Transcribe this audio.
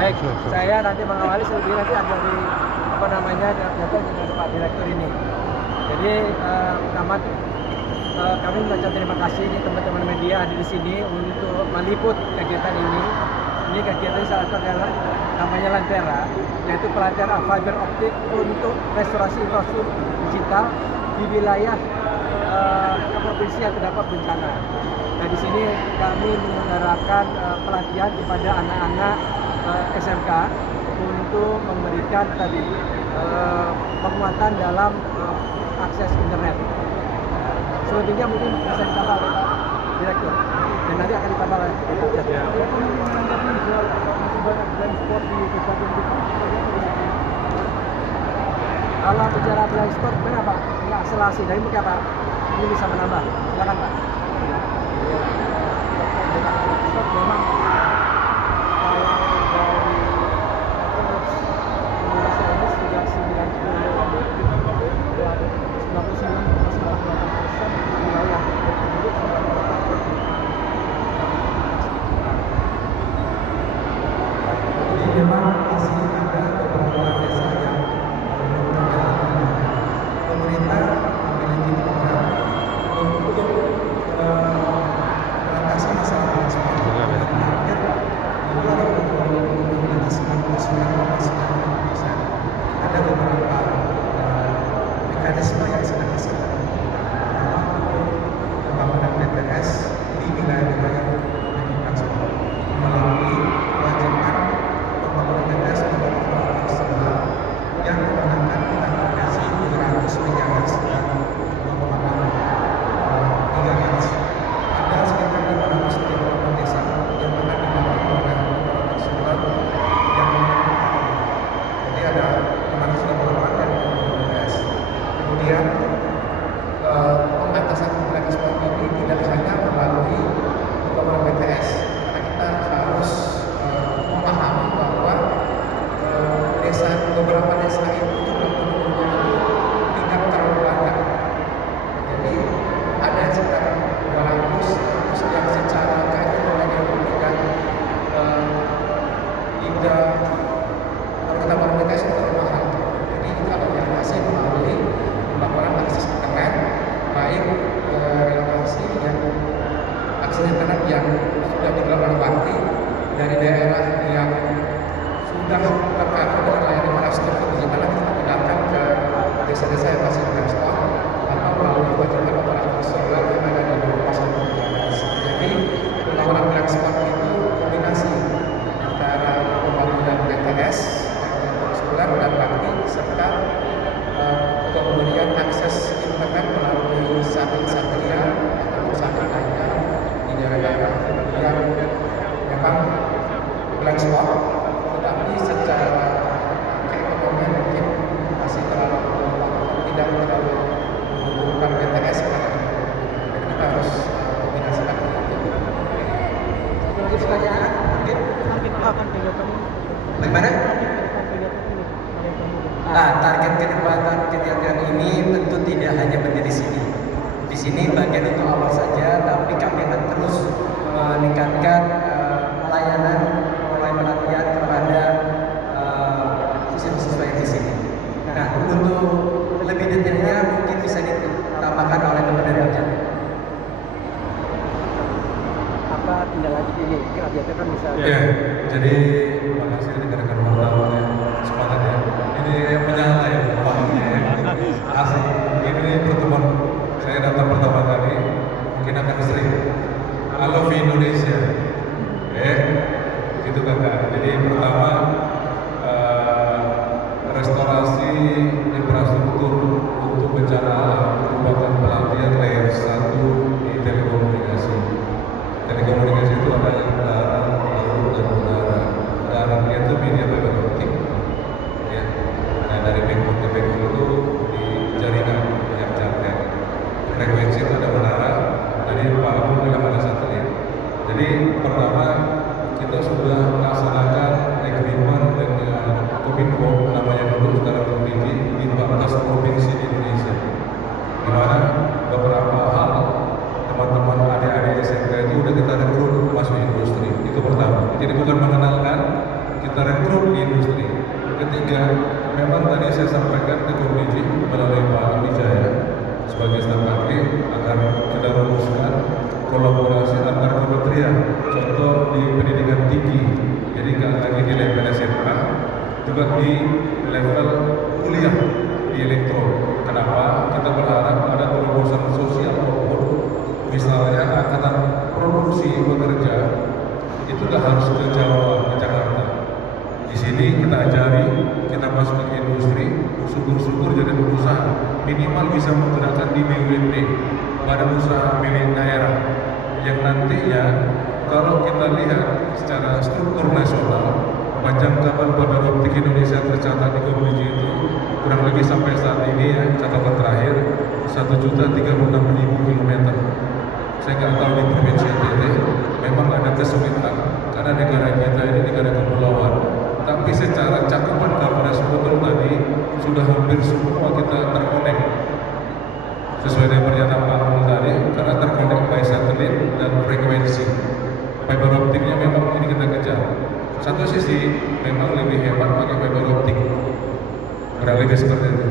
Baik, saya nanti mengawali selebih nanti ada dari apa namanya datang dengan Pak Direktur ini. Jadi pertama kami mengucapkan terima kasih nih teman-teman media hadir di sini untuk meliput kegiatan ini. Ini kegiatan salah satu adalah namanya Lentera, yaitu pelatihan fiber optik untuk restorasi infrastruktur digital di wilayah provinsi yang terdampak bencana. Nah, di sini kami menyelenggarakan pelatihan kepada anak-anak SMK untuk memberikan tadi penguatan dalam akses internet. Selebihnya mungkin bisa ditambah oleh Pak Direktur dan nanti akan ditambah oleh Pak Direktur. Kalau bicara blind spot, berapa? Ya, akselerasi dari mungkin apa? Ini bisa menambah. Silakan Pak. Dengan blind spot memang kalau dari Indonesia ini sudah 99,98% wilayah penduduk sudah mendapatkan jadi memang masih ada beberapa desa yang belum terjadi. Pemerintah memiliki program untuk mengatasi masalah transport. Target di 2020 menjadi 99,9%. Ada beberapa mekanisme yang sedang dilakukan. Pertama untuk pembangunan BTS di wilayah-wilayah yang transport melalui kewajiban pembangunan BTS pada operator tersebut yang menggunakan frekuensi 200 MHz dan 2,6 GHz. Ada sekitar 538 desa yang akan dibangun oleh operator tersebut yang menggunakan. Jadi ada 538 yang menggunakan BTS. Kemudian pengatasan kompleks spot ini tidak hanya melalui pembangunan BTS, karena kita harus memahami bahwa beberapa desa itu jumlah penduduknya itu tidak terlalu banyak. Jadi ada sekitar 200 yang secara keekonomian itu tidak kalau kita bangun BTS itu terlalu mahal. Jadi kalau yang masih melalui pembangunan akses internet, baik relokasi yang akses internet yang sudah dilakukan Bakti dari daerah yang sudah tercover dengan layanan infrastruktur digital, kita pindahkan ke desa-desa yang masih transport tanpa melalui kewajiban operator seluler yang ada di bawah pasar BTS. Jadi pembangunan transport itu kombinasi antara pembangunan BTS seluler dan Bakti serta pemberian akses internet melalui satelit-satria atau satelit lainnya di daerah-daerah yang memang blank spot, tetapi secara keekonomian mungkin masih tidak terlalu membutuhkan BTS. Jadi kita harus kombinasikan itu. Satu pertanyaan mungkin bagaimana? Target kegiatan ini tentu tidak hanya berdiri di sini. Di sini bagian untuk awal saja, tapi kami akan terus meningkatkan pelayanan mulai pelatihan kepada siswa-siswa yang di sini. Nah, untuk lebih detailnya mungkin bisa ditambahkan oleh teman dari Ojek. Apa tindak lanjut ini? Mungkin Abjad kan bisa. Ya, jadi terima kasih rekan-rekan wartawan yang semangat ya. Ini yang menyala ya pokoknya ya. Asik. Ini pertemuan saya datang pertama kali, mungkin akan sering. I love Indonesia. Gitu kakak. Jadi pertama restorasi infrastruktur untuk bencana alam merupakan pelatihan layer 1 di telekomunikasi. Telekomunikasi itu ada yang darat, laut, dan udara. Daratnya itu media fiber optik. Ya. Nah, dari backbone ke backbone itu di jaringan yang cantik. Frekuensi itu ada menara. Tadi Pak Abu bilang ada satelit. Jadi pertama kita sudah melaksanakan agreement dengan Kominfo, namanya dulu sekarang Kominfo, di 14 provinsi di Indonesia. Di mana beberapa hal teman-teman adik-adik SMK itu udah kita rekrut masuk industri. Itu pertama. Jadi bukan mengenalkan, kita rekrut di industri. Ketiga, memang tadi saya sampaikan ke Komdiji melalui Pak Wijaya sebagai staf ahli agar kita rumuskan kolaborasi antar kementerian. Contoh di pendidikan tinggi, jadi nggak lagi di level SMA, juga di level kuliah di elektro. Kenapa? Kita berharap ada terobosan sosial maupun misalnya angkatan produksi bekerja itu nggak harus ke Jawa, ke Jakarta. Di sini kita ajari, kita masuk ke industri, syukur-syukur jadi pengusaha. Minimal bisa menggunakan di BUMD, badan usaha milik daerah, yang nantinya kalau kita lihat secara struktur nasional, panjang kabel fiber optik Indonesia tercatat di Komdiji itu kurang lebih sampai saat ini ya, catatan terakhir 1.036.000 kilometer. Saya nggak tahu di provinsi NTT memang ada kesulitan karena negara kita ini negara kepulauan. Tapi secara cakupan coverage betul tadi sudah hampir semua kita terkonek sesuai dengan pernyataan Pak Amul tadi, karena terkonek by satelit dan frekuensi. Fiber optiknya memang ini kita kejar. Satu sisi memang lebih hebat pakai fiber optik, kurang lebih seperti itu.